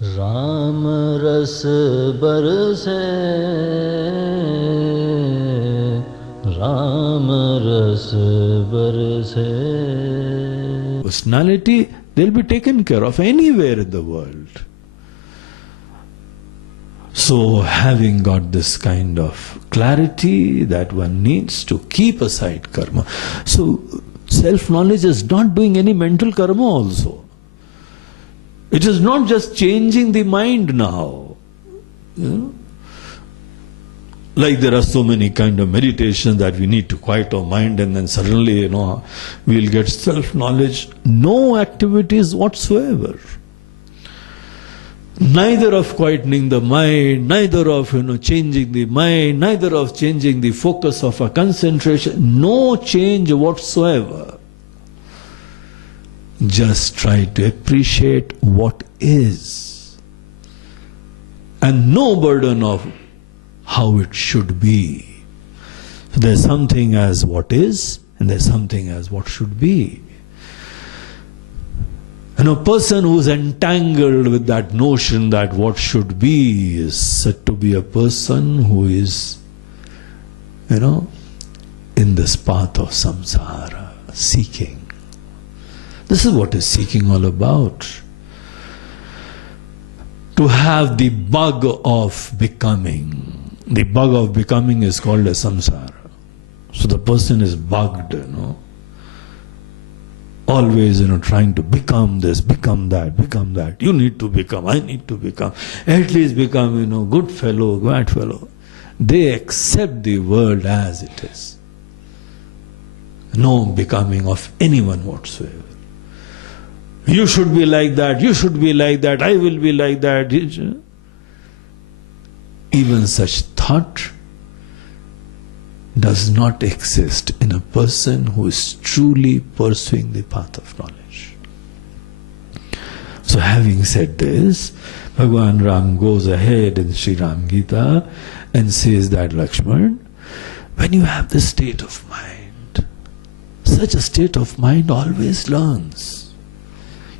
राम रस बरसे, राम रस बरसे. Personality, they'll be taken care of anywhere in the world. So, having got this kind of clarity that one needs to keep aside karma. So, self-knowledge is not doing any mental karma also. It is not just changing the mind now. You know? Like there are so many kind of meditations that we need to quiet our mind and then suddenly, we'll get self-knowledge. No activities whatsoever. Neither of quietening the mind, neither of changing the mind, neither of changing the focus of our concentration. No change whatsoever. Just try to appreciate what is. And no burden of how it should be. So there's something as what is, and there's something as what should be. And a person who's entangled with that notion that what should be is said to be a person who is, in this path of samsara, seeking. This is what is seeking all about. To have the bug of becoming. The bug of becoming is called a samsara. So the person is bugged, Always, trying to become this, become that, become that. You need to become, I need to become. At least become, good fellow, bad fellow. They accept the world as it is. No becoming of anyone whatsoever. You should be like that, you should be like that, I will be like that. Even such thought does not exist in a person who is truly pursuing the path of knowledge. So having said this, Bhagwan Ram goes ahead in Sri Ram Gita and says that, Lakshman, when you have this state of mind, such a state of mind always learns.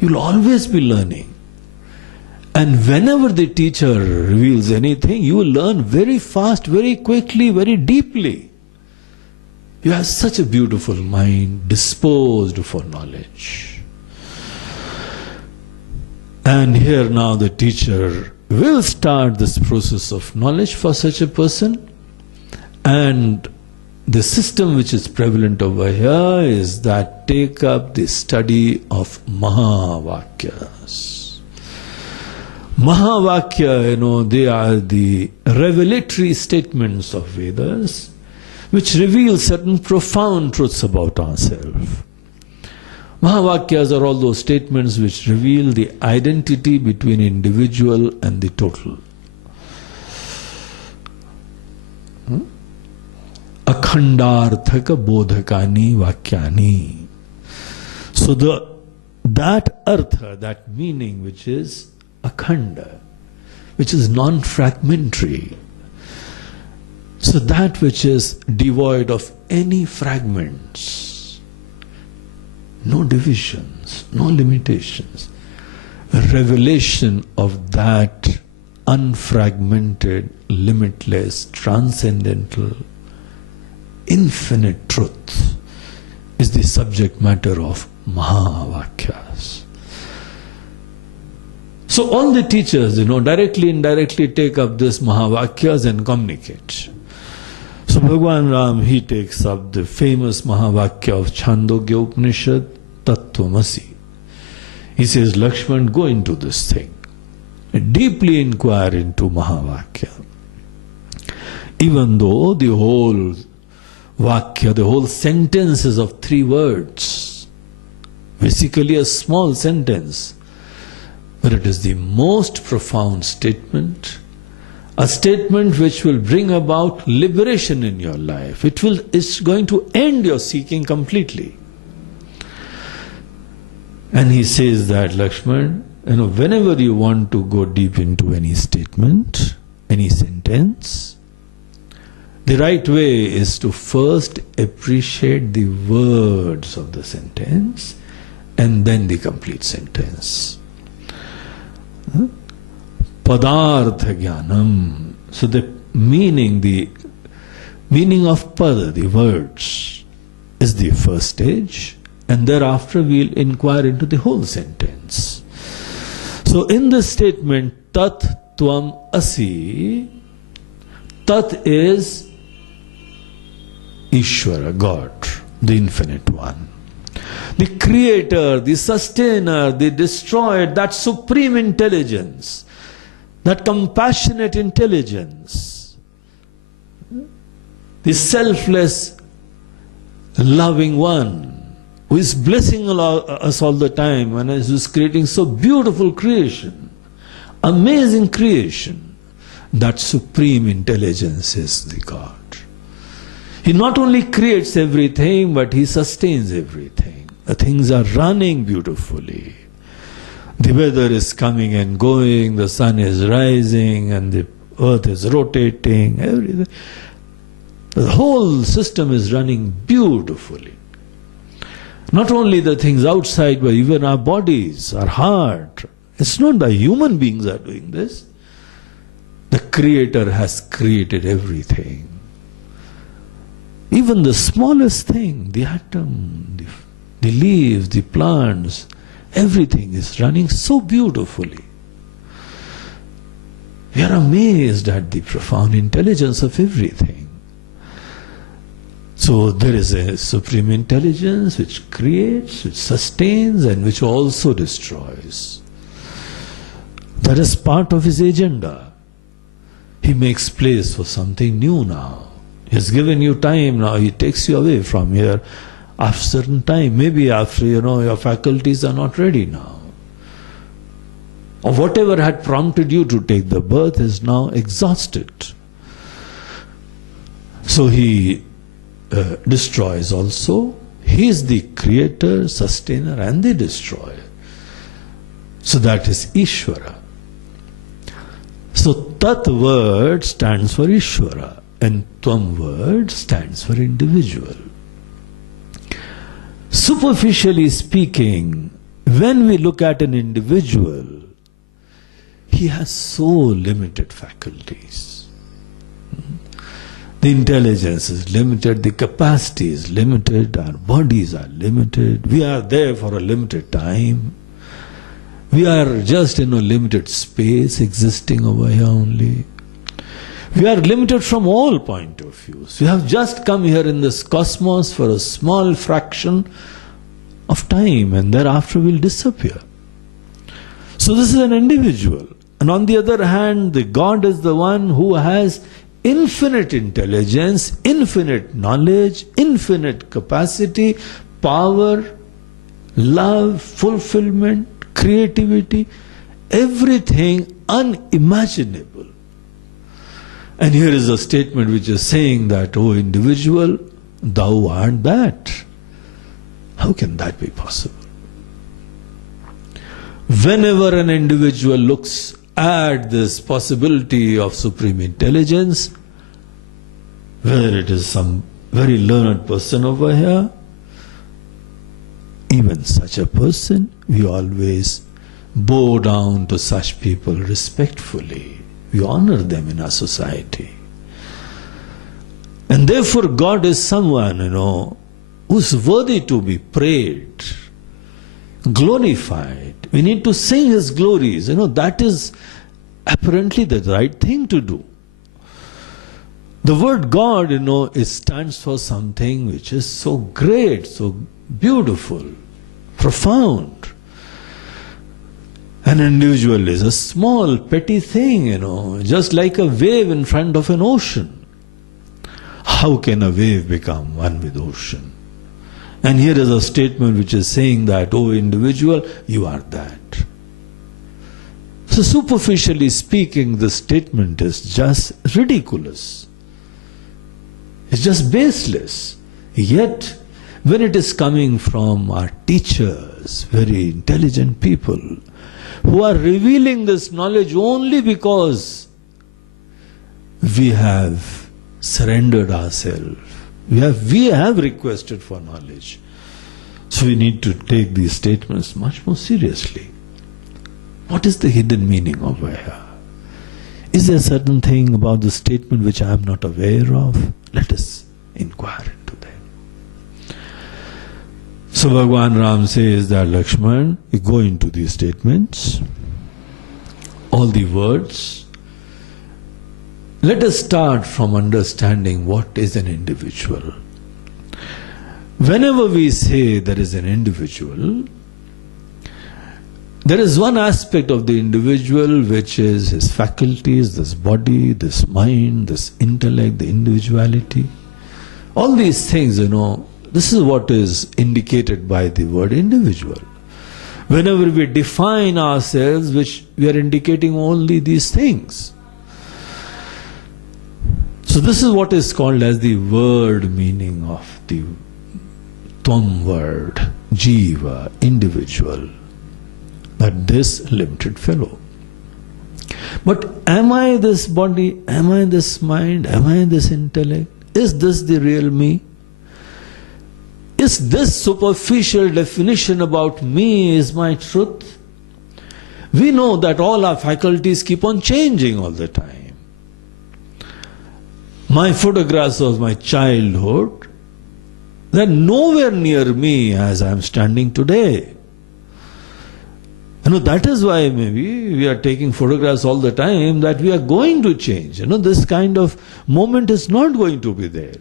You'll always be learning. And whenever the teacher reveals anything, you will learn very fast, very quickly, very deeply. You have such a beautiful mind, disposed for knowledge. And here now the teacher will start this process of knowledge for such a person. And the system which is prevalent over here is that take up the study of Mahavakyas. Mahavakya, they are the revelatory statements of Vedas, which reveal certain profound truths about ourselves. Mahavakyas are all those statements which reveal the identity between individual and the total. Akhandarthaka bodhakani vakyani. So that artha, that meaning which is akhanda, which is non-fragmentary. So that which is devoid of any fragments, no divisions, no limitations. A revelation of that unfragmented, limitless, transcendental, infinite truth is the subject matter of Mahavakyas. So all the teachers, directly, indirectly take up this Mahavakyas and communicate. So Bhagwan Ram, he takes up the famous Mahavakya of Chandogya Upanishad, Tattvamasi. He says, Lakshman, go into this thing. Deeply inquire into Mahavakya. Even though the whole Vakya, the whole sentence is of 3 words. Basically a small sentence. But it is the most profound statement. A statement which will bring about liberation in your life. It's going to end your seeking completely. And he says that, Lakshman, whenever you want to go deep into any statement, any sentence, the right way is to first appreciate the words of the sentence and then the complete sentence. Padartha Jnanam. So the meaning of pada, the words, is the first stage, and thereafter we'll inquire into the whole sentence. So in this statement, Tat Tvam Asi, Tat is Ishvara, God, the Infinite One. The Creator, the Sustainer, the Destroyer, that Supreme Intelligence, that compassionate intelligence, the selfless, loving One, who is blessing us all the time and is creating so beautiful creation, amazing creation. That Supreme Intelligence is the God. He not only creates everything, but He sustains everything. The things are running beautifully. The weather is coming and going, the sun is rising, and the earth is rotating, everything. The whole system is running beautifully. Not only the things outside, but even our bodies, our heart. It's not the human beings are doing this. The Creator has created everything. Even the smallest thing, the atom, the leaves, the plants, everything is running so beautifully. We are amazed at the profound intelligence of everything. So there is a Supreme Intelligence which creates, which sustains, and which also destroys. That is part of His agenda. He makes place for something new now. He has given you time now. He takes you away from here after a certain time. Maybe after, your faculties are not ready now. Or whatever had prompted you to take the birth is now exhausted. So He destroys also. He is the creator, sustainer, and the destroyer. So that is Ishvara. So Tat word stands for Ishvara, and Tvam word stands for individual. Superficially speaking, when we look at an individual, he has so limited faculties. The intelligence is limited, the capacity is limited, our bodies are limited, we are there for a limited time. We are just in a limited space existing over here only. We are limited from all point of views. We have just come here in this cosmos for a small fraction of time, and thereafter we'll disappear. So this is an individual. And on the other hand, the God is the one who has infinite intelligence, infinite knowledge, infinite capacity, power, love, fulfillment, creativity, everything unimaginable. And here is a statement which is saying that, oh individual, thou art that. How can that be possible? Whenever an individual looks at this possibility of supreme intelligence, whether it is some very learned person over here, even such a person, we always bow down to such people respectfully. We honor them in our society. And therefore God is someone, who's worthy to be prayed, glorified. We need to sing His glories. That is apparently the right thing to do. The word God, it stands for something which is so great, so beautiful, profound. An individual is a small, petty thing, just like a wave in front of an ocean. How can a wave become one with ocean? And here is a statement which is saying that, oh individual, you are that. So superficially speaking, this statement is just ridiculous. It's just baseless. Yet, when it is coming from our teachers, very intelligent people, who are revealing this knowledge only because we have surrendered ourselves, we have requested for knowledge. So we need to take these statements much more seriously. What is the hidden meaning over here? Is there a certain thing about the statement which I am not aware of? Let us inquire into that. So Bhagwan Ram says that, Lakshman, you go into these statements, all the words. Let us start from understanding what is an individual. Whenever we say there is an individual, there is one aspect of the individual which is his faculties, this body, this mind, this intellect, the individuality. All these things, this is what is indicated by the word individual. Whenever we define ourselves, which we are indicating only these things. So this is what is called as the word meaning of the Tvam word, Jiva, individual. That this limited fellow. But am I this body? Am I this mind? Am I this intellect? Is this the real me? Is this superficial definition about me is my truth? We know that all our faculties keep on changing all the time. My photographs of my childhood, they're nowhere near me as I am standing today. That is why maybe we are taking photographs all the time, that we are going to change. This kind of moment is not going to be there.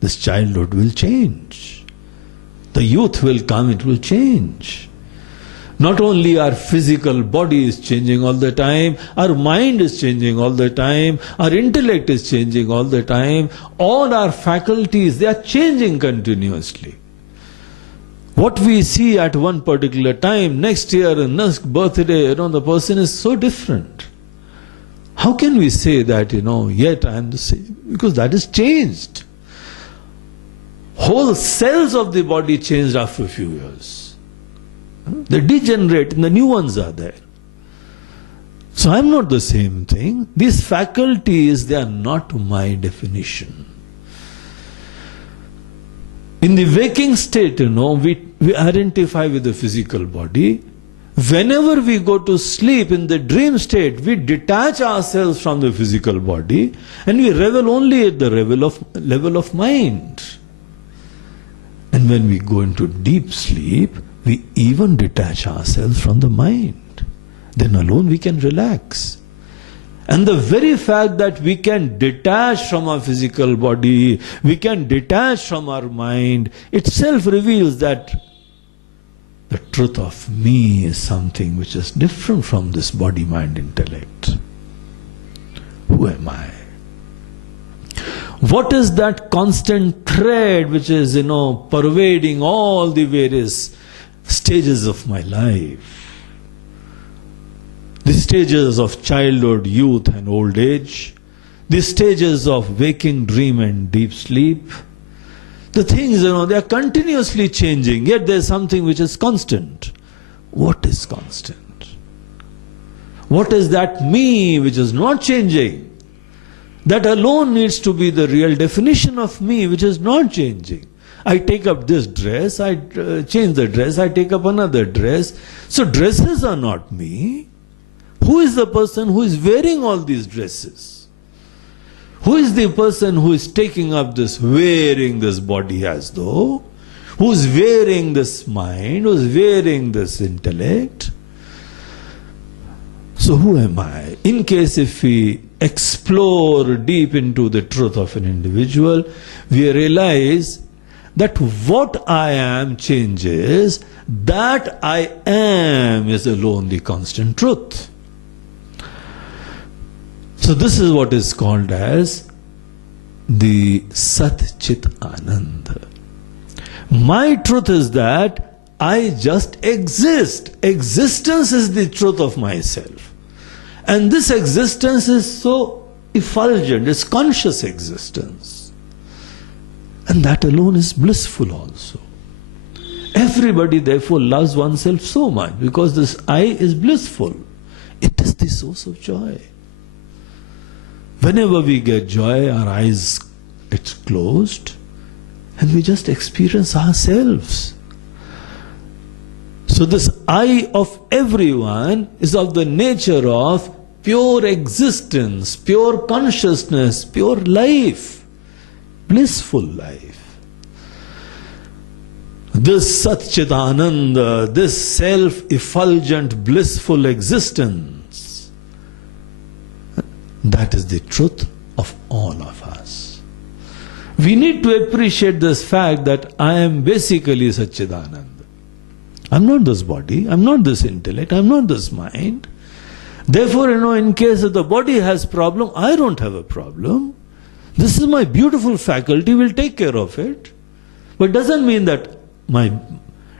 This childhood will change. The youth will come, it will change. Not only our physical body is changing all the time, our mind is changing all the time, our intellect is changing all the time, all our faculties, they are changing continuously. What we see at one particular time, next year, next birthday, the person is so different. How can we say that, yet I am the same? Because that is changed. Whole cells of the body changed after a few years. They degenerate and the new ones are there. So I am not the same thing. These faculties, they are not my definition. In the waking state, we identify with the physical body. Whenever we go to sleep in the dream state, we detach ourselves from the physical body and we revel only at the level of mind. And when we go into deep sleep, we even detach ourselves from the mind. Then alone we can relax. And the very fact that we can detach from our physical body, we can detach from our mind, itself reveals that the truth of me is something which is different from this body, mind, intellect. Who am I? What is that constant thread which is, pervading all the various stages of my life? The stages of childhood, youth and old age, the stages of waking, dream and deep sleep. The things, they are continuously changing, yet there is something which is constant. What is constant? What is that me which is not changing? That alone needs to be the real definition of me which is not changing. I take up this dress, I change the dress, I take up another dress. So dresses are not me. Who is the person who is wearing all these dresses? Who is the person who is taking up this, wearing this body as though? Who is wearing this mind? Who is wearing this intellect? So who am I? In case if we explore deep into the truth of an individual, we realize that what I am changes, that I am is alone the constant truth. So this is what is called as the Sat Chit Anand. My truth is that I just exist. Existence is the truth of myself. And this existence is so effulgent, it's conscious existence. And that alone is blissful also. Everybody therefore loves oneself so much because this I is blissful. It is the source of joy. Whenever we get joy, our eyes, it's closed and we just experience ourselves. So this I of everyone is of the nature of pure existence, pure consciousness, pure life, blissful life. This Satchidananda, this self-effulgent, blissful existence, that is the truth of all of us. We need to appreciate this fact that I am basically Satchidananda. I'm not this body, I'm not this intellect, I'm not this mind. Therefore, in case if the body has problem, I don't have a problem. This is my beautiful faculty, will take care of it. But doesn't mean that my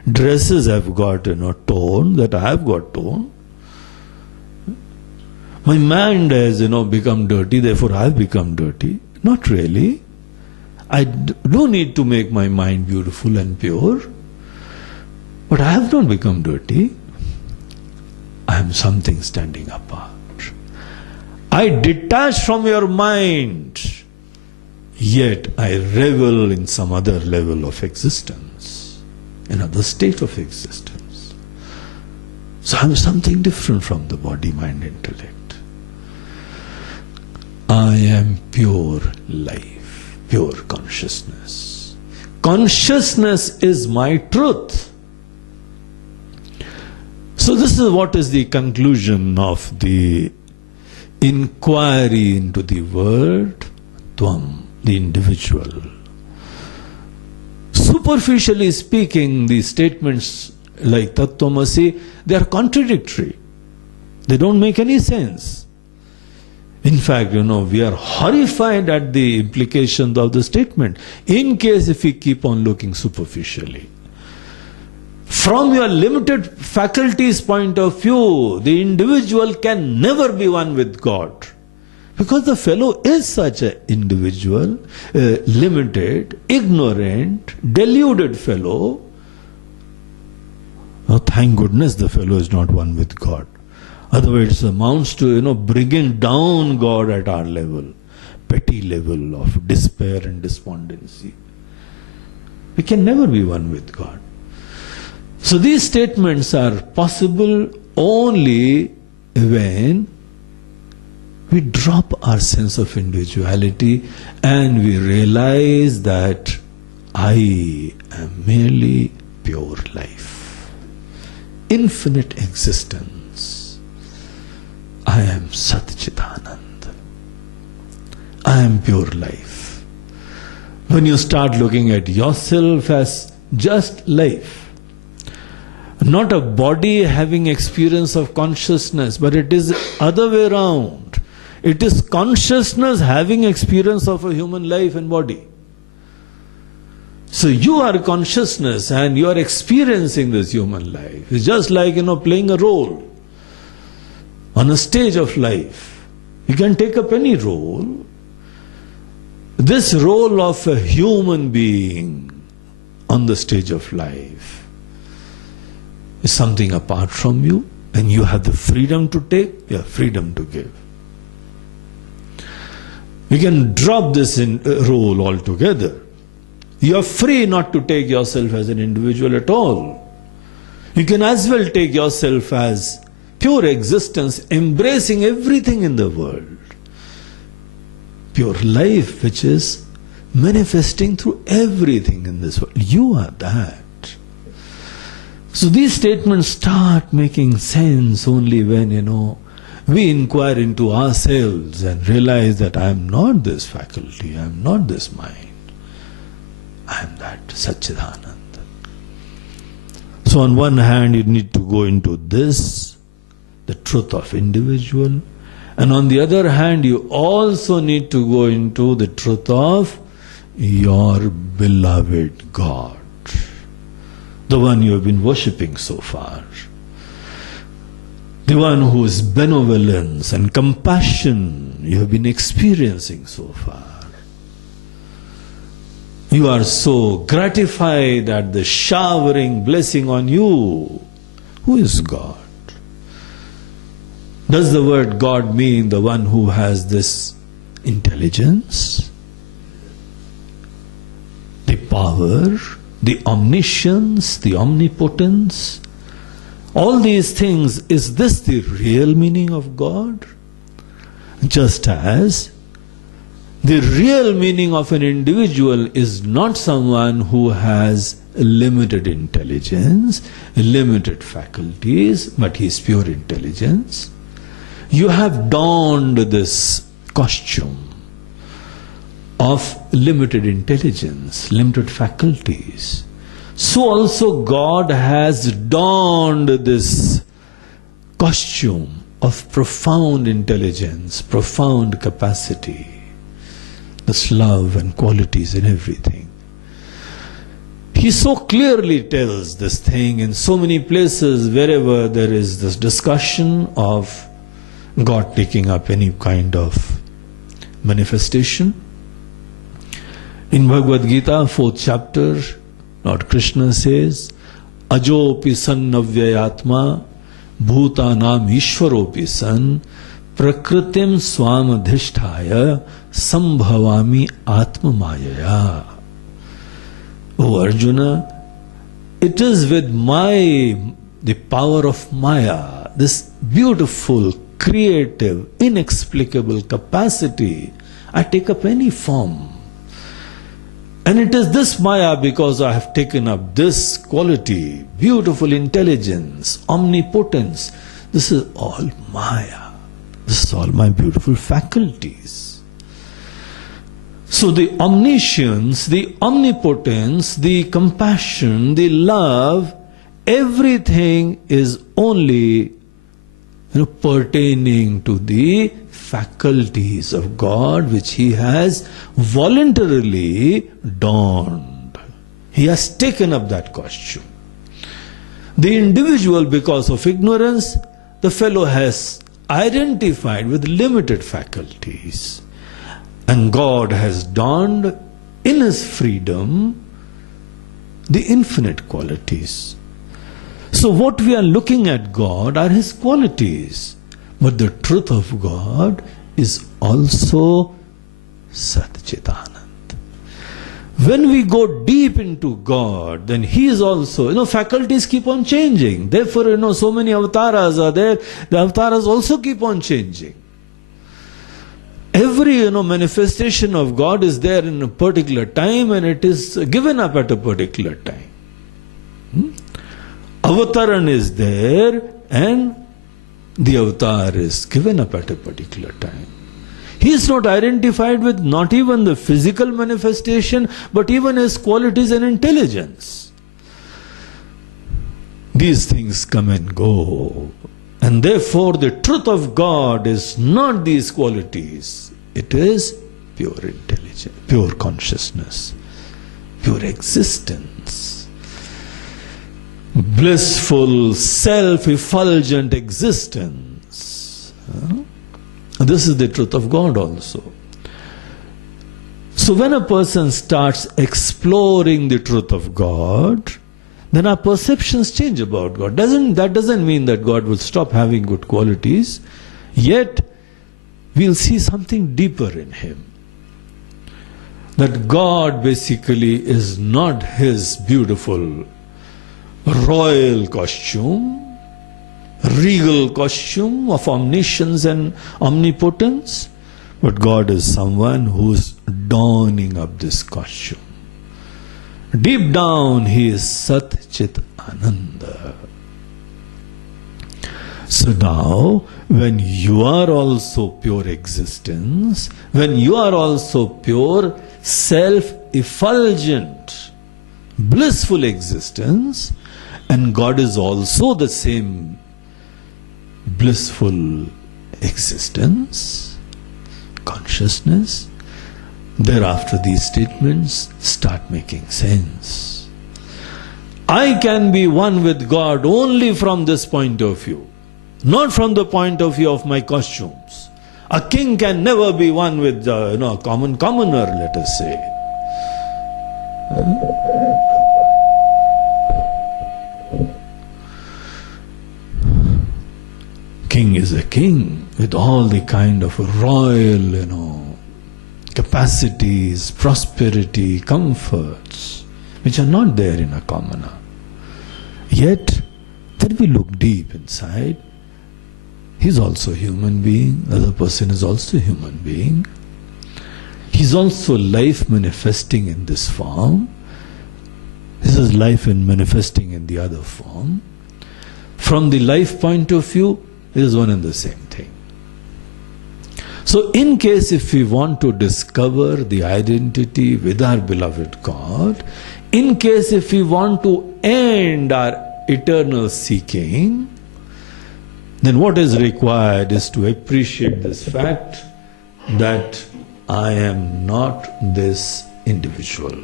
dresses have got tone, that I have got tone. My mind has become dirty, therefore I have become dirty. Not really. I do need to make my mind beautiful and pure. But I have not become dirty. I am something standing apart. I detach from your mind, yet I revel in some other level of existence, another state of existence. So I am something different from the body, mind, intellect. I am pure life, pure consciousness. Consciousness is my truth. So this is what is the conclusion of the inquiry into the word Tvam, the individual. Superficially speaking, the statements like Tattvamasi, they are contradictory. They don't make any sense. In fact, we are horrified at the implications of the statement, in case if we keep on looking superficially. From your limited faculties point of view, the individual can never be one with God. Because the fellow is such an individual, limited, ignorant, deluded fellow. Oh, thank goodness the fellow is not one with God. Otherwise it amounts to, bringing down God at our level, petty level of despair and despondency. We can never be one with God. So these statements are possible only when we drop our sense of individuality and we realize that I am merely pure life, infinite existence. I am Satchidananda. I am pure life. When you start looking at yourself as just life, not a body having experience of consciousness, but it is other way around. It is consciousness having experience of a human life and body. So you are consciousness and you are experiencing this human life. It's just like, playing a role on a stage of life. You can take up any role. This role of a human being on the stage of life is something apart from you, and you have the freedom to take, you have freedom to give. You can drop this role altogether. You are free not to take yourself as an individual at all. You can as well take yourself as pure existence, embracing everything in the world. Pure life, which is manifesting through everything in this world. You are that. So these statements start making sense only when, we inquire into ourselves and realize that I am not this faculty, I am not this mind. I am that Satchidananda. So on one hand you need to go into this, the truth of individual, and on the other hand you also need to go into the truth of your beloved God, the one you have been worshipping so far, the one whose benevolence and compassion you have been experiencing so far. You are so gratified at the showering blessing on you. Who is God? Does the word God mean the one who has this intelligence, the power, the omniscience, the omnipotence? All these things, is this the real meaning of God? Just as the real meaning of an individual is not someone who has limited intelligence, limited faculties, but he is pure intelligence. You have donned this costume of limited intelligence, limited faculties. So also God has donned this costume of profound intelligence, profound capacity, this love and qualities and everything. He so clearly tells this thing in so many places wherever there is this discussion of God taking up any kind of manifestation. In Bhagavad Gita, 4th chapter, Lord Krishna says, Ajopi san navyayatma bhutanam ishwaropi san prakritim swamadhisthaya sambhavami atmamayaya. O Arjuna, it is with the power of Maya, this beautiful, creative, inexplicable capacity, I take up any form. And it is this Maya, because I have taken up this quality, beautiful intelligence, omnipotence. This is all Maya. This is all my beautiful faculties. So the omniscience, the omnipotence, the compassion, the love, everything is only pertaining to the faculties of God which He has voluntarily donned. He has taken up that costume. The individual, because of ignorance, the fellow has identified with limited faculties. And God has donned in His freedom the infinite qualities. So what we are looking at God are His qualities. But the truth of God is also Sat Chit Anand. When we go deep into God, then He is also, faculties keep on changing. Therefore, so many avatars are there. The avatars also keep on changing. Every, manifestation of God is there in a particular time and it is given up at a particular time. Avataran is there and the avatar is given up at a particular time. He is not identified with not even the physical manifestation, but even his qualities and intelligence. These things come and go. And therefore the truth of God is not these qualities. It is pure intelligence, pure consciousness, pure existence. Blissful, self-effulgent existence. This is the truth of God also. So when a person starts exploring the truth of God, then our perceptions change about God. That doesn't mean that God will stop having good qualities, yet we'll see something deeper in Him. That God basically is not His beautiful royal costume, regal costume of omniscience and omnipotence, but God is someone who's donning up this costume. Deep down He is Sat Chit Ananda. So now, when you are also pure existence, when you are also pure self-effulgent, blissful existence, and God is also the same blissful existence, consciousness, thereafter these statements start making sense. I can be one with God only from this point of view, not from the point of view of my costumes. A king can never be one with a commoner, let us say. King is a king with all the kind of royal, capacities, prosperity, comforts, which are not there in a commoner. Yet, when we look deep inside, He's also a human being. The other person is also a human being. He's also life manifesting in this form. This is life in manifesting in the other form. From the life point of view, it is one and the same thing. So in case if we want to discover the identity with our beloved God, in case if we want to end our eternal seeking, then what is required is to appreciate this fact that I am not this individual.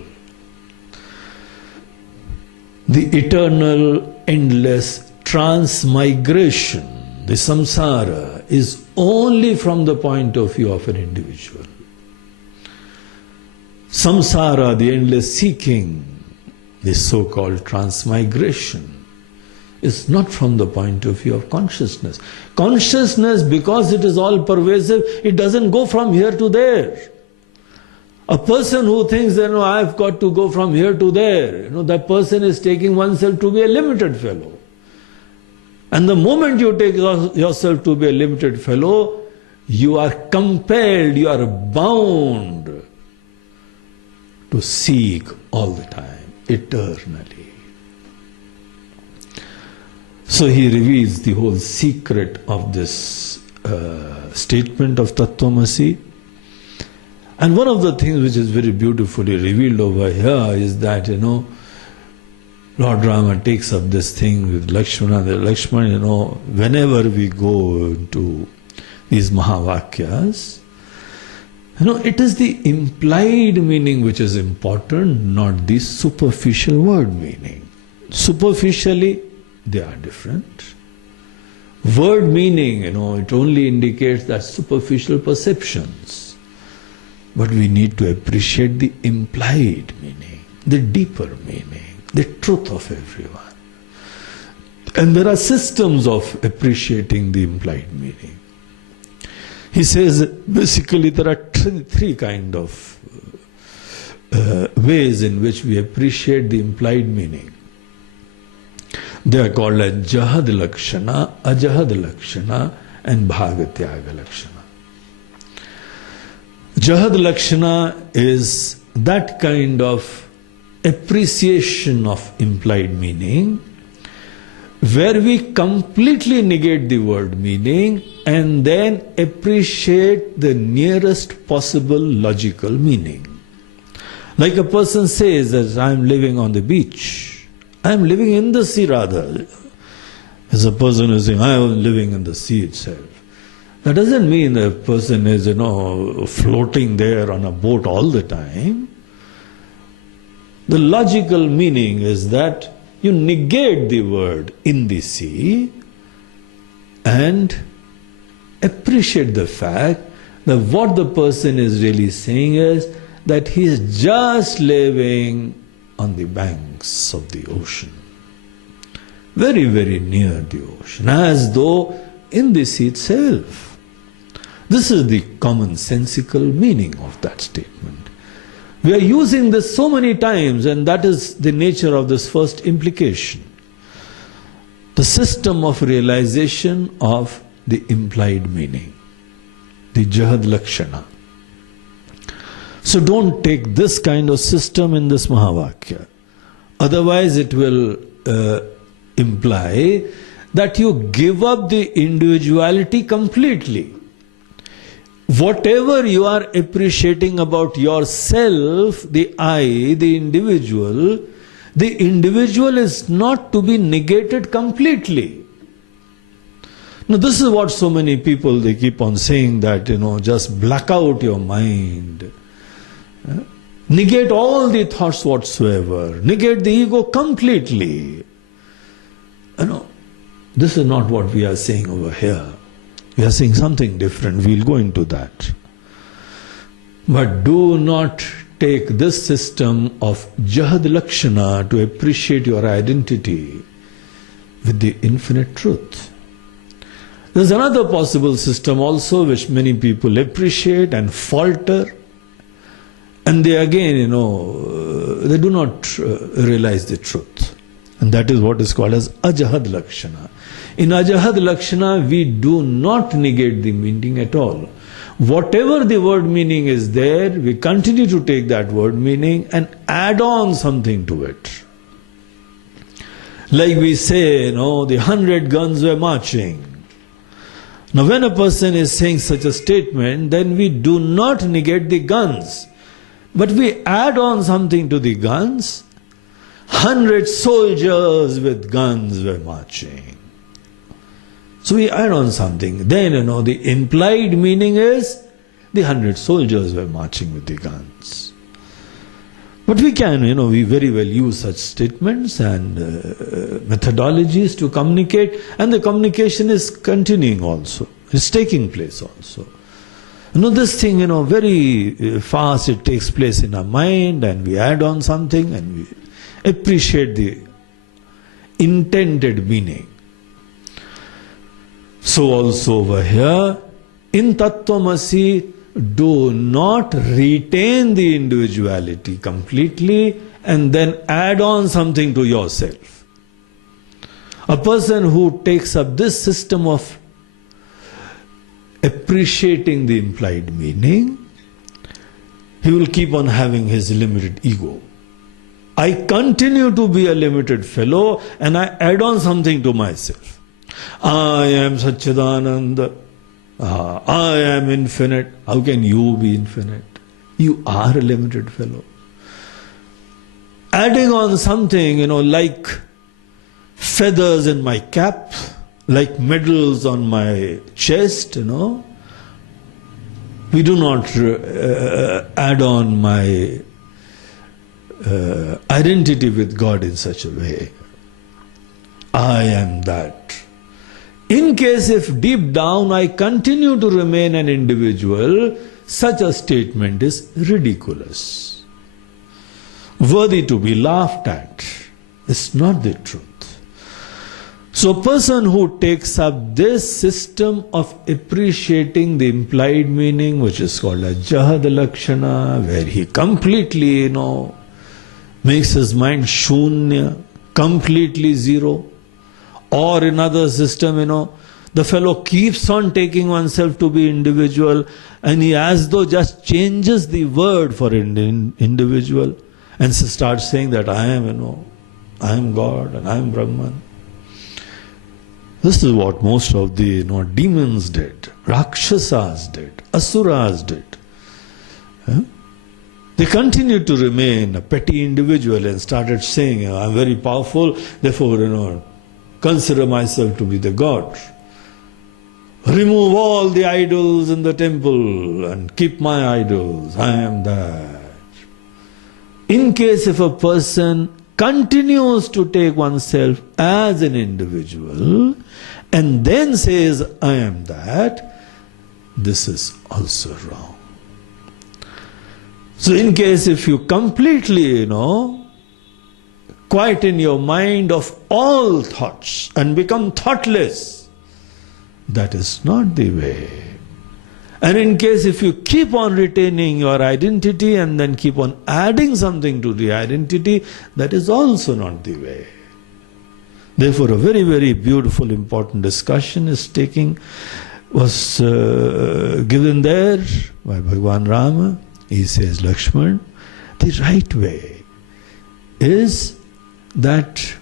The eternal, endless transmigration, the samsara, is only from the point of view of an individual. Samsara, the endless seeking, the so-called transmigration, is not from the point of view of consciousness. Consciousness, because it is all pervasive, it doesn't go from here to there. A person who thinks that, I've got to go from here to there, that person is taking oneself to be a limited fellow. And the moment you take yourself to be a limited fellow, you are compelled, you are bound to seek all the time, eternally. So he reveals the whole secret of this statement of Tattvamasi. And one of the things which is very beautifully revealed over here is that, Lord Rama takes up this thing with Lakshmana. The Lakshmana, whenever we go into these Mahavakyas, it is the implied meaning which is important, not the superficial word meaning. Superficially, they are different. Word meaning, it only indicates that superficial perceptions. But we need to appreciate the implied meaning, the deeper meaning, the truth of everyone. And there are systems of appreciating the implied meaning. He says basically there are three kind of ways in which we appreciate the implied meaning. They are called as Jahad Lakshana, Ajahad Lakshana and Bhagatyaga Lakshana. Jahad Lakshana is that kind of appreciation of implied meaning where we completely negate the word meaning and then appreciate the nearest possible logical meaning. Like a person says that I am living on the beach. I am living in the sea rather. As a person is saying I am living in the sea itself. That doesn't mean the person is, floating there on a boat all the time. The logical meaning is that you negate the word in the sea and appreciate the fact that what the person is really saying is that he is just living on the banks of the ocean. Very, very near the ocean, as though in the sea itself. This is the commonsensical meaning of that statement. We are using this so many times, and that is the nature of this first implication. The system of realization of the implied meaning, the Jahad Lakshana. So don't take this kind of system in this Mahavakya. Otherwise it will imply that you give up the individuality completely. Whatever you are appreciating about yourself, the I, the individual is not to be negated completely. Now this is what so many people, they keep on saying that, just black out your mind. Negate all the thoughts whatsoever. Negate the ego completely. This is not what we are saying over here. We are saying something different. We'll go into that. But do not take this system of Jahad Lakshana to appreciate your identity with the infinite truth. There's another possible system also which many people appreciate and falter. And they again, they do not realize the truth. And that is what is called as Ajahad Lakshana. In Ajahad Lakshana, we do not negate the meaning at all. Whatever the word meaning is there, we continue to take that word meaning and add on something to it. Like we say, the 100 guns were marching. Now when a person is saying such a statement, then we do not negate the guns, but we add on something to the guns. 100 soldiers with guns were marching. So we add on something. Then, the implied meaning is the 100 soldiers were marching with the guns. But we can, we very well use such statements and methodologies to communicate, and the communication is continuing also. It's taking place also. This thing, very fast it takes place in our mind, and we add on something and we appreciate the intended meaning. So also over here, in Tattvamasi, do not retain the individuality completely and then add on something to yourself. A person who takes up this system of appreciating the implied meaning, he will keep on having his limited ego. I continue to be a limited fellow and I add on something to myself. I am Satchidananda. I am infinite. How can you be infinite? You are a limited fellow. Adding on something, like feathers in my cap, like medals on my chest, we do not add on my identity with God in such a way. I am that. In case if deep down I continue to remain an individual, such a statement is ridiculous, worthy to be laughed at. It's not the truth. So a person who takes up this system of appreciating the implied meaning, which is called a Jahad Lakshana, where he completely, makes his mind shunya, completely zero. Or in other system, the fellow keeps on taking oneself to be individual, and he as though just changes the word for individual and starts saying that I am God and I am Brahman. This is what most of the demons did, Rakshasas did, Asuras did. They continued to remain a petty individual and started saying, I am very powerful, therefore, consider myself to be the God. Remove all the idols in the temple and keep my idols. I am that. In case if a person continues to take oneself as an individual and then says, I am that, this is also wrong. So in case if you completely, quieten your mind of all thoughts and become thoughtless, that is not the way. And in case if you keep on retaining your identity and then keep on adding something to the identity, that is also not the way. Therefore, a very, very beautiful, important discussion was given there by Bhagwan Rama. He says, Lakshman, the right way is that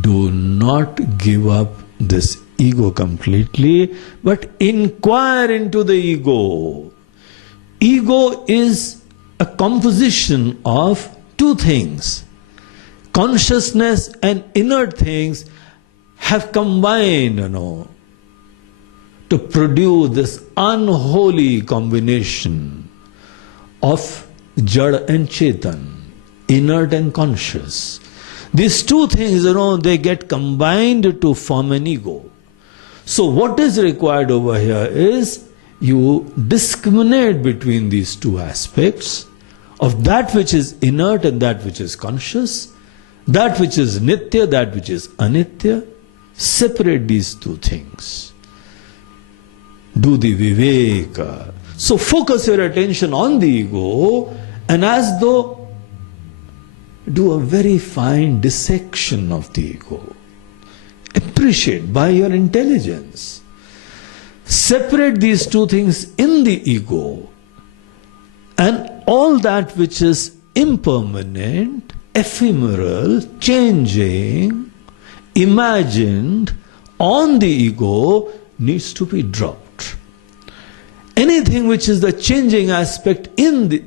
do not give up this ego completely, but inquire into the ego. Ego is a composition of two things. Consciousness and inner things have combined, to produce this unholy combination of Jad and Chetan, inert and conscious. These two things, they get combined to form an ego. So what is required over here is you discriminate between these two aspects of that which is inert and that which is conscious, that which is nitya, that which is anitya. Separate these two things. Do the viveka. So focus your attention on the ego and as though do a very fine dissection of the ego. appreciate by your intelligence. Separate these two things in the ego, and all that which is impermanent, ephemeral, changing, imagined on the ego needs to be dropped. Anything which is the changing aspect in the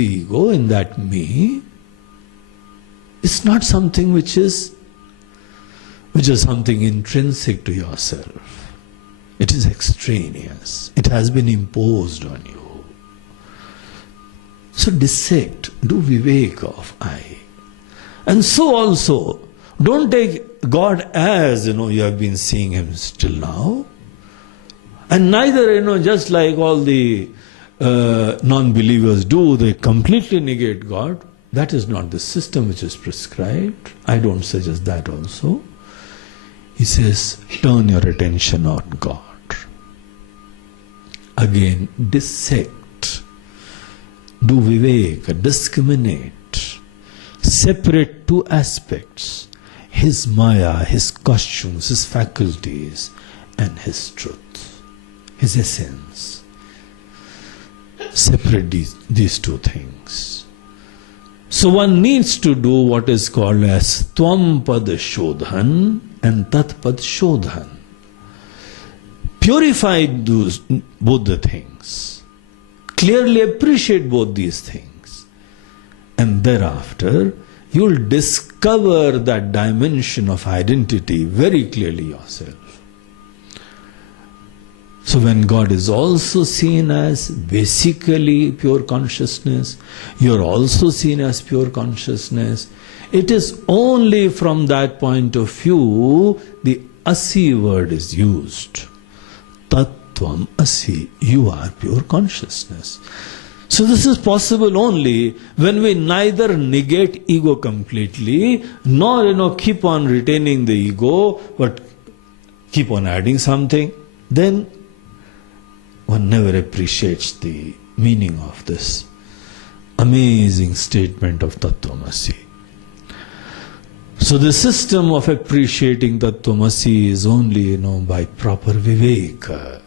ego, in that me, is not something which is something intrinsic to yourself. It is extraneous. It has been imposed on you. So dissect, do viveka of I. And so also, don't take God as, you have been seeing Him till now. And neither, just like all the non-believers do, they completely negate God. That is not the system which is prescribed. I don't suggest that also. He says, turn your attention on God. Again, dissect, do viveka, discriminate, separate two aspects, His maya, His costumes, His faculties, and His truth, His essence. Separate these two things. So one needs to do what is called as Tvam Pad Shodhan and Tat Pad Shodhan. Purify both the things. Clearly appreciate both these things. And thereafter, you will discover that dimension of identity very clearly yourself. So when God is also seen as basically pure consciousness, you are also seen as pure consciousness. It is only from that point of view the Asi word is used. Tattvam Asi, you are pure consciousness. So this is possible only when we neither negate ego completely, nor keep on retaining the ego, but keep on adding something. Then one never appreciates the meaning of this amazing statement of Tattvamasi. So the system of appreciating Tattvamasi is only, by proper viveka,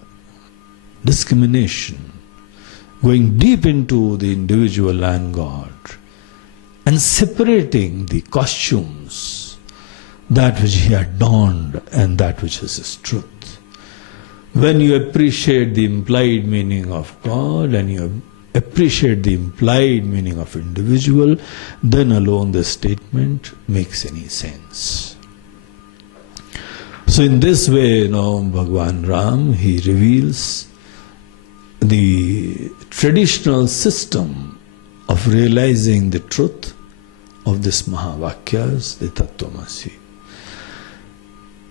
discrimination, going deep into the individual and God, and separating the costumes, that which He had donned and that which is His truth. When you appreciate the implied meaning of God and you appreciate the implied meaning of individual, then alone the statement makes any sense. So in this way, Bhagwan Ram, he reveals the traditional system of realizing the truth of this Mahavakyas, the Tattvamasi.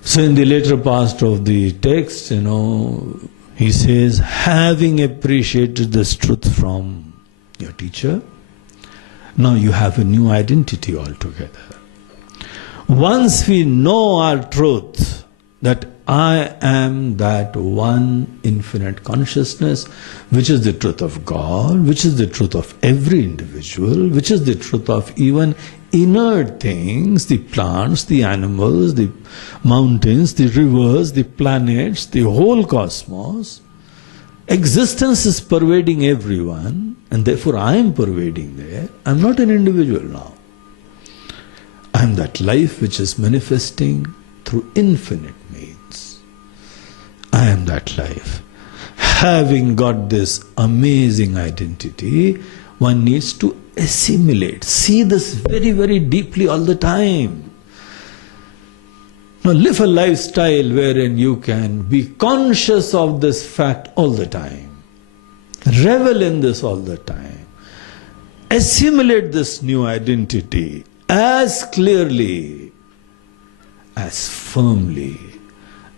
So in the later part of the text, he says, having appreciated this truth from your teacher, now you have a new identity altogether. Once we know our truth, that I am that one infinite consciousness, which is the truth of God, which is the truth of every individual, which is the truth of even inert things, the plants, the animals, the mountains, the rivers, the planets, the whole cosmos. Existence is pervading everyone, and therefore I am pervading there. I am not an individual now. I am that life which is manifesting through infinite means. I am that life. Having got this amazing identity, one needs to assimilate. See this very, very deeply all the time. Now live a lifestyle wherein you can be conscious of this fact all the time. Revel in this all the time. Assimilate this new identity as clearly, as firmly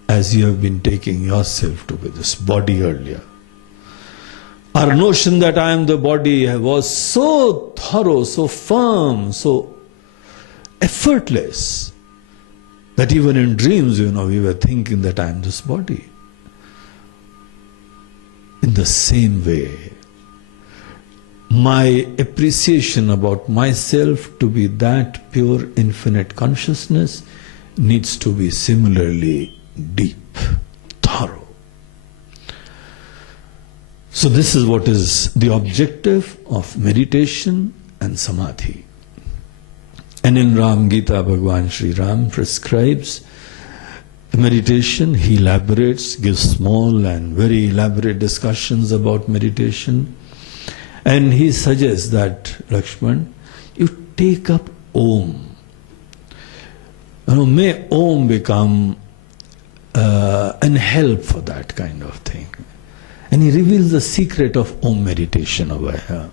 as you have been taking yourself to be this body earlier. Our notion that I am the body was so thorough, so firm, so effortless, that even in dreams, we were thinking that I am this body. In the same way, my appreciation about myself to be that pure infinite consciousness needs to be similarly deep, thorough. So this is what is the objective of meditation and samadhi. And in Ram Gita, Bhagwan Sri Ram prescribes meditation. He elaborates, gives small and very elaborate discussions about meditation. And he suggests that, Lakshman, you take up Om. May Om become an help for that kind of thing. And he reveals the secret of Om meditation over here.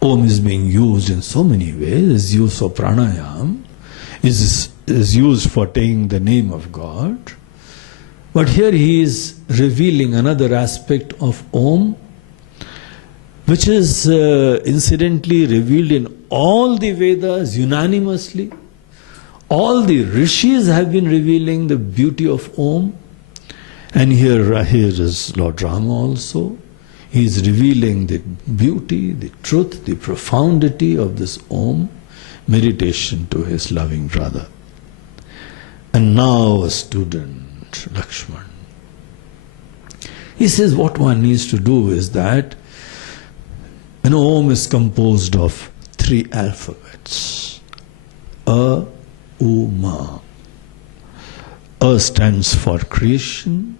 Om is being used in so many ways. Is used for pranayam, is used for taking the name of God. But here he is revealing another aspect of Om, which is incidentally revealed in all the Vedas unanimously. All the rishis have been revealing the beauty of Om. And here is Lord Rama also. He is revealing the beauty, the truth, the profundity of this Om meditation to his loving brother. And now a student, Lakshman. He says what one needs to do is that Om is composed of 3 alphabets. A, U, Ma. A stands for creation,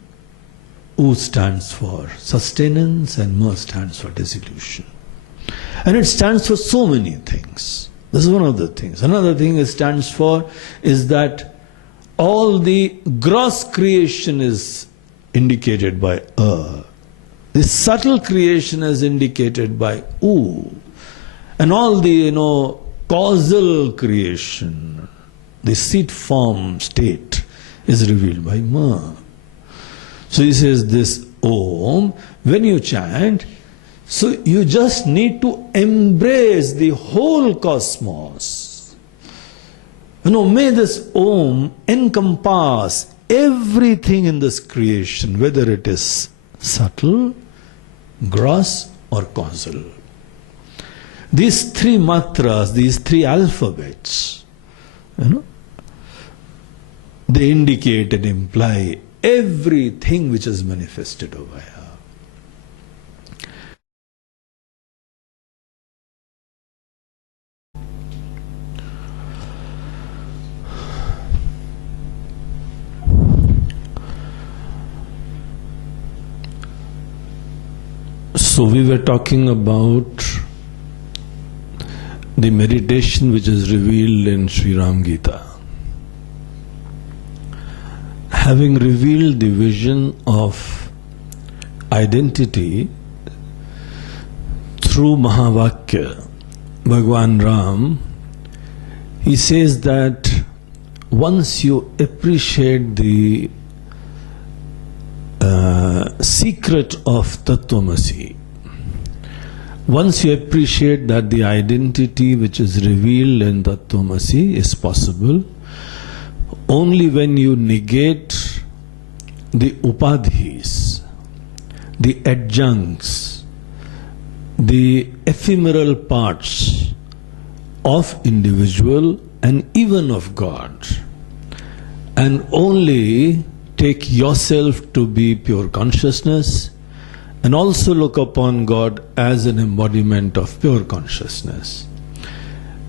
U stands for sustenance, and Ma stands for dissolution. And it stands for so many things. This is one of the things. Another thing it stands for is that all the gross creation is indicated by A. The subtle creation is indicated by U. And all the, causal creation, the seed form state, is revealed by Ma. So he says this Om, when you chant, so you just need to embrace the whole cosmos. May this Om encompass everything in this creation, whether it is subtle, gross or causal. These 3 matras, these 3 alphabets, they indicate and imply everything which is manifested over here. So we were talking about the meditation which is revealed in Sri Ram Gita. Having revealed the vision of identity through Mahavakya, Bhagwan Ram, he says that once you appreciate the secret of Tattvamasi, once you appreciate that the identity which is revealed in Tattvamasi is possible, only when you negate the upadhis, the adjuncts, the ephemeral parts of individual and even of God, and only take yourself to be pure consciousness, and also look upon God as an embodiment of pure consciousness,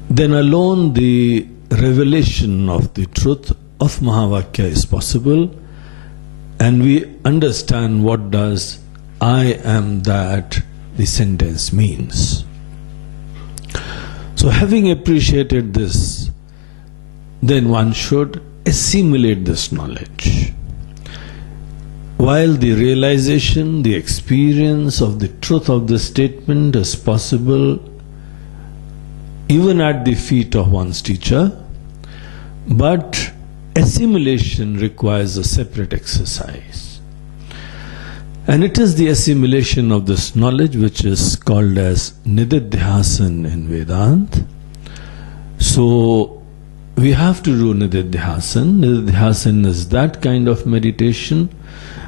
then alone the revelation of the truth of Mahavakya is possible, and we understand what does I am that the sentence means. So having appreciated this, then one should assimilate this knowledge. While the realization, the experience of the truth of the statement is possible even at the feet of one's teacher, but assimilation requires a separate exercise. And it is the assimilation of this knowledge which is called as Nididhyasan in Vedanta. So we have to do Nididhyasan. Nididhyasan is that kind of meditation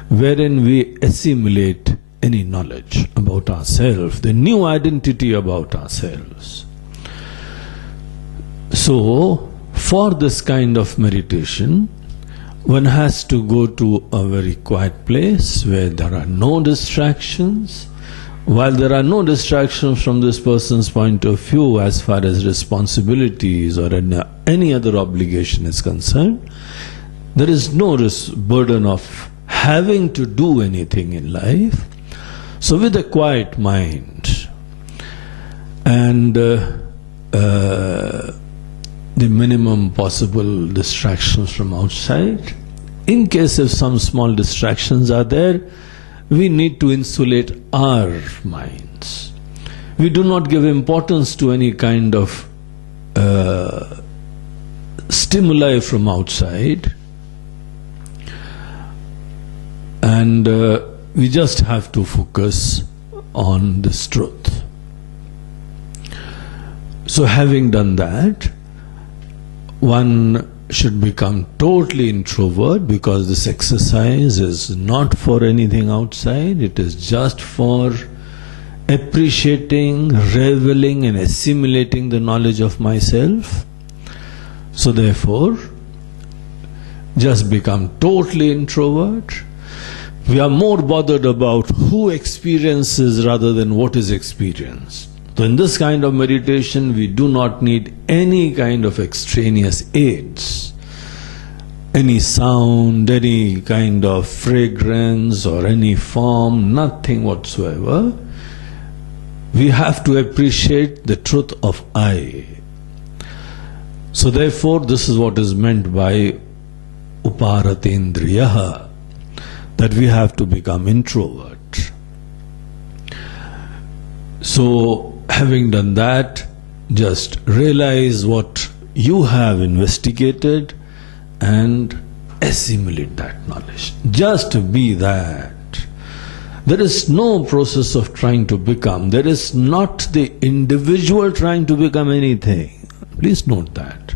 wherein we assimilate any knowledge about ourselves, the new identity about ourselves. So For this kind of meditation, one has to go to a very quiet place where there are no distractions. While there are no distractions from this person's point of view as far as responsibilities or any other obligation is concerned, there is no burden of having to do anything in life. So with a quiet mind and the minimum possible distractions from outside, in case if some small distractions are there, we need to insulate our minds. We do not give importance to any kind of stimuli from outside, and we just have to focus on this truth. So having done that, one should become totally introvert, because this exercise is not for anything outside. It is just for appreciating, reveling and assimilating the knowledge of myself. So therefore, just become totally introvert. We are more bothered about who experiences rather than what is experienced. So in this kind of meditation, we do not need any kind of extraneous aids, any sound, any kind of fragrance or any form, nothing whatsoever. We have to appreciate the truth of I. So therefore, this is what is meant by uparatendriyaha, that we have to become introvert. So having done that, just realize what you have investigated and assimilate that knowledge. Just be that. There is no process of trying to become. There is not the individual trying to become anything. Please note that.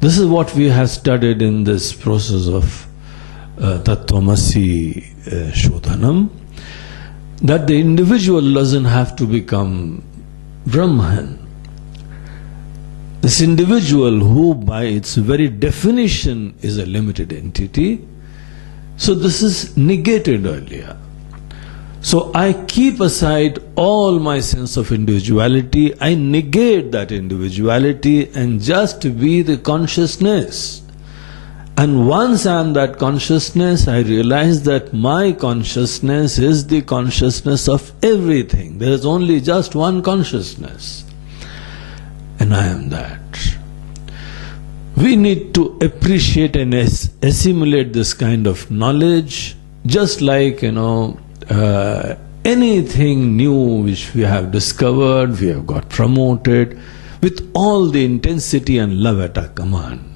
This is what we have studied in this process of Tattvamasi Shodhanam, that the individual doesn't have to become Brahman. This individual, who by its very definition is a limited entity, so this is negated earlier. So I keep aside all my sense of individuality, I negate that individuality and just be the consciousness. And once I am that consciousness, I realize that my consciousness is the consciousness of everything. There is only just one consciousness. And I am that. We need to appreciate and assimilate this kind of knowledge, just like, anything new which we have discovered, we have got promoted, with all the intensity and love at our command.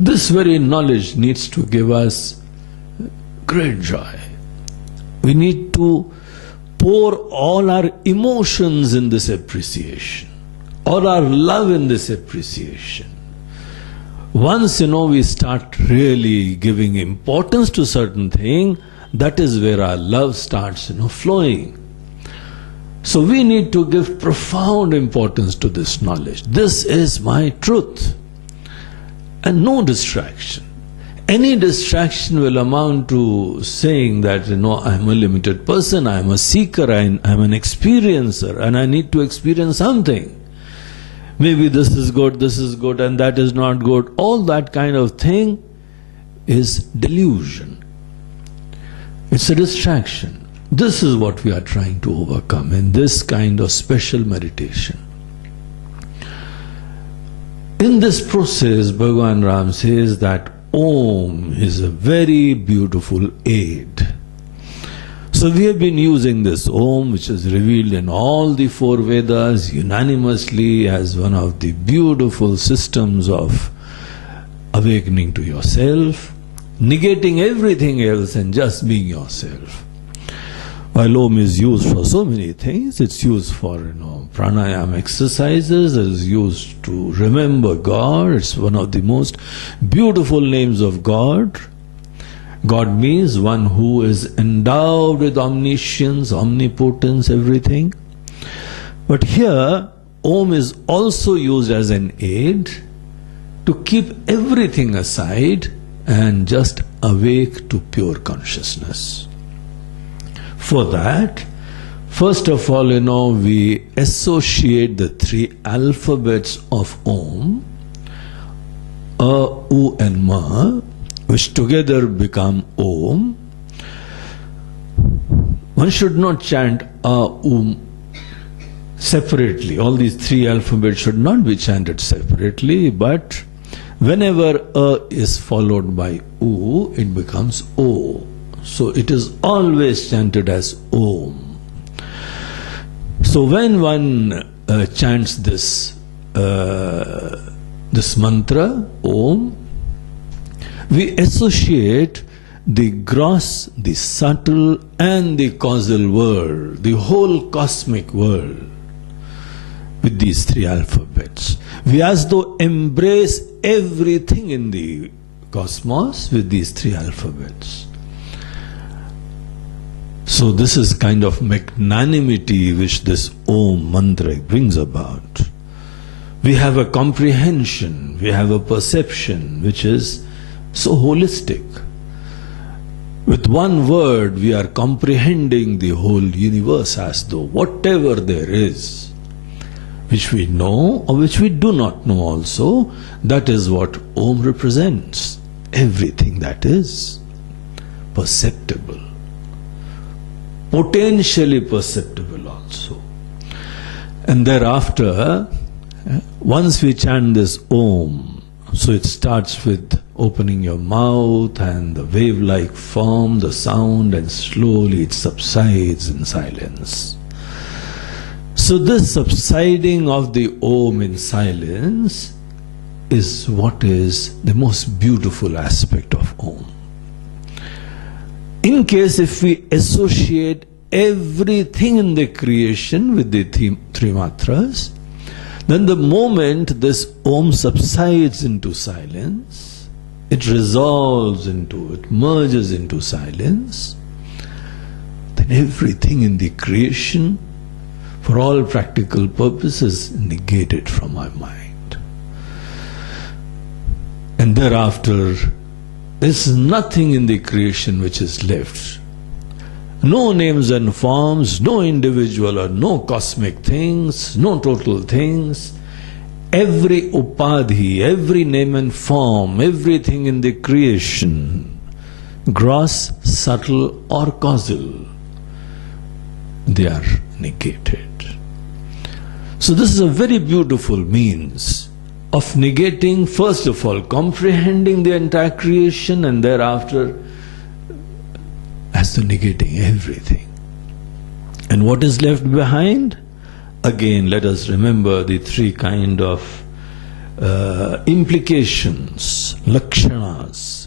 This very knowledge needs to give us great joy. We need to pour all our emotions in this appreciation, all our love in this appreciation. Once, we start really giving importance to certain thing, that is where our love starts, flowing. So we need to give profound importance to this knowledge. This is my truth. And no distraction. Any distraction will amount to saying that, I am a limited person, I am a seeker, I am an experiencer, and I need to experience something. Maybe this is good, and that is not good. All that kind of thing is delusion. It's a distraction. This is what we are trying to overcome in this kind of special meditation. In this process, Bhagwan Ram says that Om is a very beautiful aid. So we have been using this Om, which is revealed in all the four Vedas unanimously as one of the beautiful systems of awakening to yourself, negating everything else and just being yourself. While Om is used for so many things, it's used for pranayama exercises, it's used to remember God. It's one of the most beautiful names of God. God means one who is endowed with omniscience, omnipotence, everything. But here, Om is also used as an aid to keep everything aside and just awake to pure consciousness. For that, first of all, we associate the three alphabets of Om, A, U and Ma, which together become Om. One should not chant A, U separately. All these three alphabets should not be chanted separately, but whenever A is followed by U, it becomes O. So it is always chanted as Om. So when one chants this mantra, Om, we associate the gross, the subtle and the causal world, the whole cosmic world, with these three alphabets. We as though embrace everything in the cosmos with these three alphabets. So this is kind of magnanimity which this Om mantra brings about. We have a comprehension, we have a perception which is so holistic. With one word we are comprehending the whole universe as though whatever there is, which we know or which we do not know also, that is what Om represents. Everything that is perceptible, potentially perceptible also. And thereafter, once we chant this Om, so it starts with opening your mouth and the wave-like form, the sound, and slowly it subsides in silence. So this subsiding of the Om in silence is what is the most beautiful aspect of Om. In case if we associate everything in the creation with the three matras, then the moment this Om subsides into silence, it resolves into, it merges into silence, then everything in the creation, for all practical purposes, negated from our mind. And thereafter, there is nothing in the creation which is left. No names and forms, no individual or no cosmic things, no total things. Every upadhi, every name and form, everything in the creation, gross, subtle or causal, they are negated. So this is a very beautiful means of negating, first of all, comprehending the entire creation, and thereafter as to negating everything. And what is left behind? Again, let us remember the three kind of implications, lakshanas.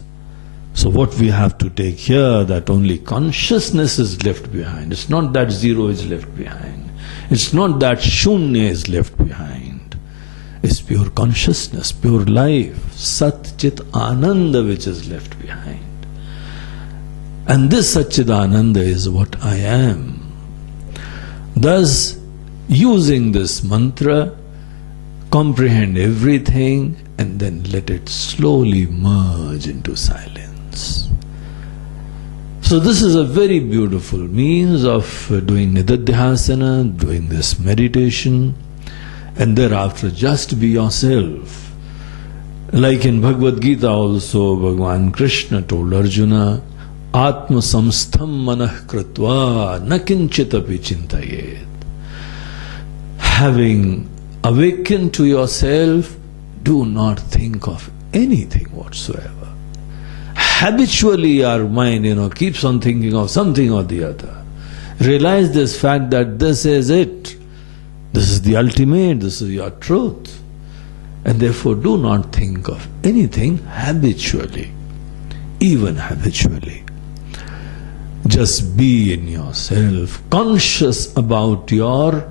So what we have to take here, that only consciousness is left behind. It's not that zero is left behind. It's not that shunya is left behind. It's pure consciousness, pure life, Sat Chit Ananda which is left behind. And this Satchidananda is what I am. Thus, using this mantra, comprehend everything and then let it slowly merge into silence. So this is a very beautiful means of doing nididhyasana, doing this meditation, and thereafter just be yourself. Like in Bhagavad Gita also, Bhagwan Krishna told Arjuna, Atma samstham manah kritva nakinchitapi chintayet. Having awakened to yourself, do not think of anything whatsoever. Habitually our mind, keeps on thinking of something or the other. Realize this fact that this is it. This is the ultimate, this is your truth. And therefore do not think of anything habitually, even habitually. Just be in yourself, conscious about your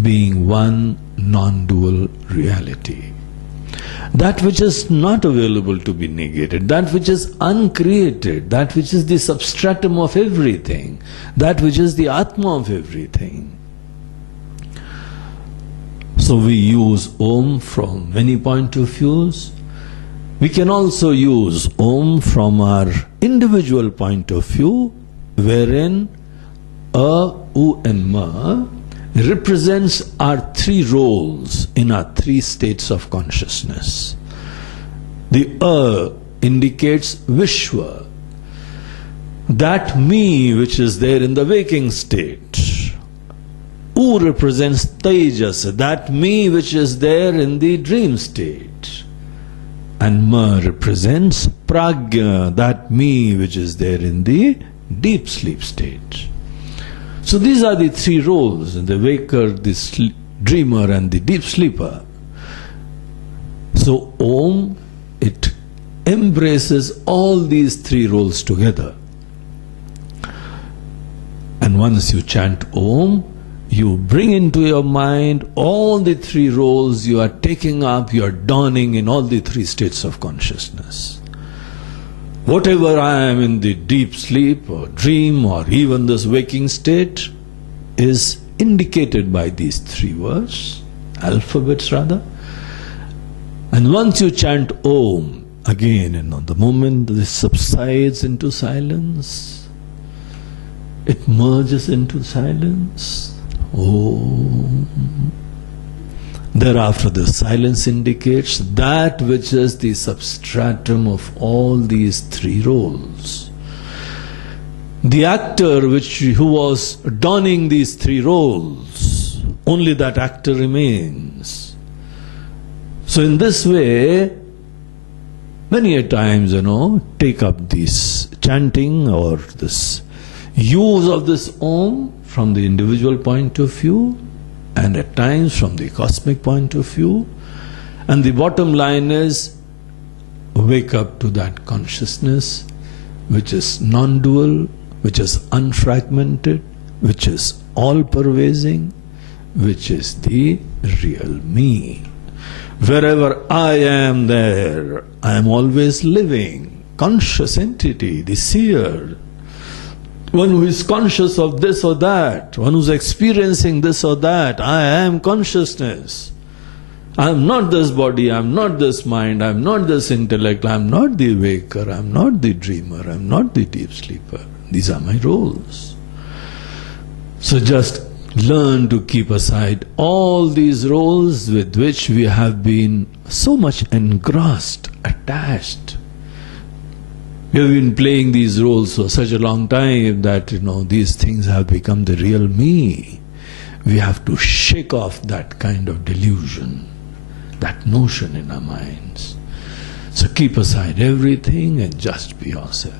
being one non-dual reality. That which is not available to be negated, that which is uncreated, that which is the substratum of everything, that which is the Atma of everything. So we use Om from many point of views. We can also use Om from our individual point of view, wherein A, U and Ma represents our three roles in our three states of consciousness. The A indicates Vishwa, that me which is there in the waking state. U represents Tejas, that me which is there in the dream state. And Ma represents Pragya, that me which is there in the deep sleep state. So these are the three roles, the waker, the dreamer and the deep sleeper. So Om, it embraces all these three roles together. And once you chant Om, you bring into your mind all the three roles you are taking up, you are donning in all the three states of consciousness. Whatever I am in the deep sleep or dream or even this waking state is indicated by these three words, alphabets rather. And once you chant Om, again, the moment this subsides into silence, it merges into silence. Om. Thereafter the silence indicates that which is the substratum of all these three roles. The actor who was donning these three roles, only that actor remains. So in this way, many a times, take up this chanting or this use of this Om from the individual point of view, and at times from the cosmic point of view. And the bottom line is, wake up to that consciousness which is non-dual, which is unfragmented, which is all-pervading, which is the real me. Wherever I am there, I am always living, conscious entity, the seer, one who is conscious of this or that, one who is experiencing this or that. I am consciousness. I am not this body, I am not this mind, I am not this intellect, I am not the waker, I am not the dreamer, I am not the deep sleeper. These are my roles. So just learn to keep aside all these roles with which we have been so much engrossed, attached. We have been playing these roles for such a long time that, these things have become the real me. We have to shake off that kind of delusion, that notion in our minds. So keep aside everything and just be yourself.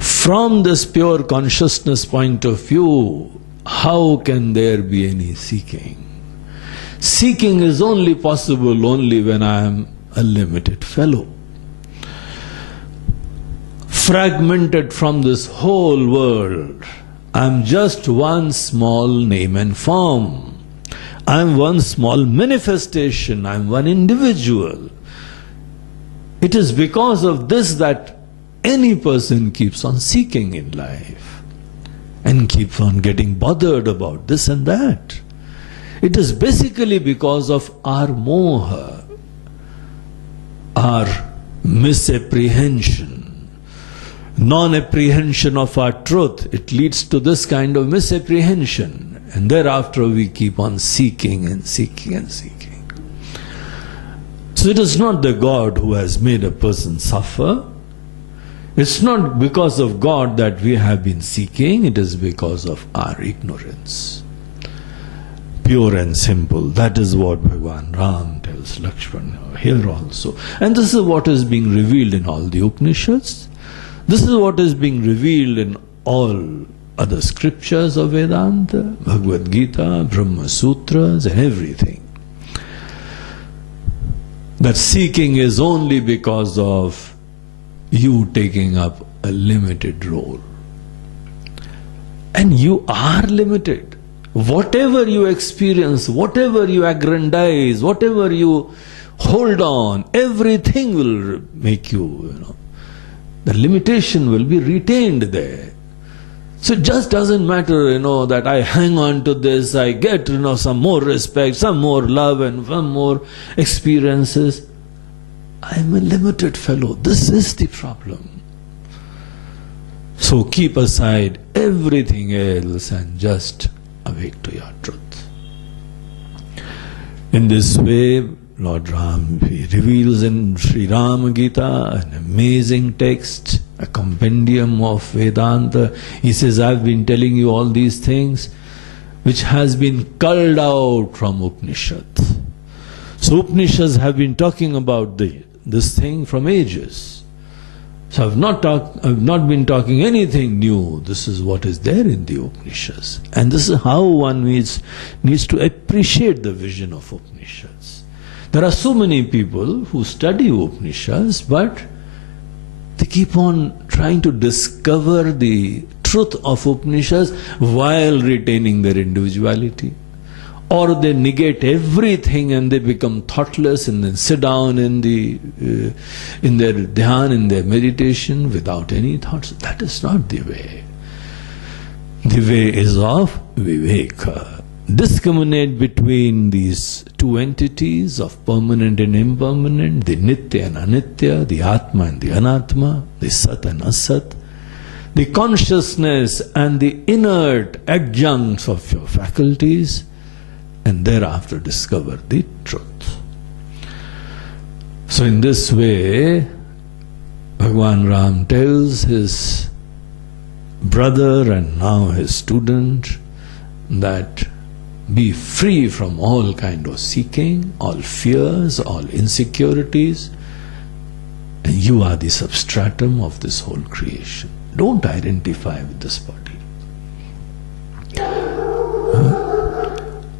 From this pure consciousness point of view, how can there be any seeking? Seeking is only possible only when I am a limited fellow, fragmented from this whole world. I am just one small name and form. I am one small manifestation. I am one individual. It is because of this that any person keeps on seeking in life and keeps on getting bothered about this and that. It is basically because of our moha, our misapprehension, non-apprehension of our truth. It leads to this kind of misapprehension, and thereafter we keep on seeking and seeking and seeking. So it is not the God who has made a person suffer. It's not because of God that we have been seeking, it is because of our ignorance. Pure and simple. That is what Bhagwan Ram tells Lakshmana here also. And this is what is being revealed in all the Upanishads. This is what is being revealed in all other scriptures of Vedanta, Bhagavad Gita, Brahma Sutras and everything. That seeking is only because of you taking up a limited role. And you are limited. Whatever you experience, whatever you aggrandize, whatever you hold on, everything will make you, the limitation will be retained there. So it just doesn't matter, that I hang on to this, I get, some more respect, some more love and some more experiences. I'm a limited fellow. This is the problem. So keep aside everything else and just awake to your truth. In this way, Lord Ram, he reveals in Sri Ram Gita an amazing text, a compendium of Vedanta. He says, I've been telling you all these things which has been culled out from Upanishads. So Upanishads have been talking about this thing from ages. So I've not been talking anything new. This is what is there in the Upanishads. And this is how one needs to appreciate the vision of Upanishads. There are so many people who study Upanishads, but they keep on trying to discover the truth of Upanishads while retaining their individuality. Or they negate everything and they become thoughtless and then sit down in their dhyan, in their meditation without any thoughts. That is not the way. The way is of viveka. Discriminate between these two entities of permanent and impermanent, the nitya and anitya, the atma and the anatma, the sat and asat, the consciousness and the inert adjuncts of your faculties, and thereafter discover the truth. So in this way, Bhagwan Ram tells his brother and now his student that be free from all kind of seeking, all fears, all insecurities, and you are the substratum of this whole creation. Don't identify with this body.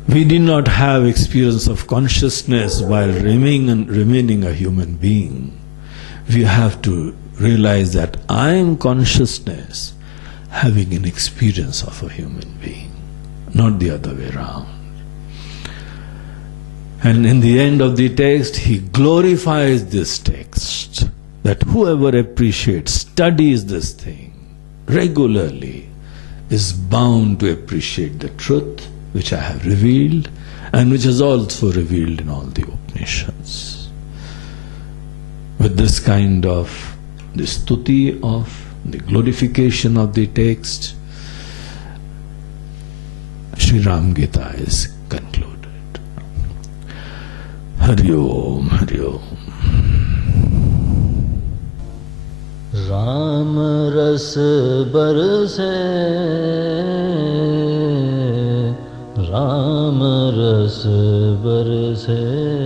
We did not have experience of consciousness while remaining a human being. We have to realize that I am consciousness having an experience of a human being, not the other way around. And in the end of the text, he glorifies this text, that whoever appreciates, studies this thing regularly, is bound to appreciate the truth which I have revealed and which is also revealed in all the Upanishads. With this kind of the stuti of the glorification of the text, Sri Ram Gita is concluded. Hari Om, Hari Om. Ram रस बरसे, राम रस बरसे।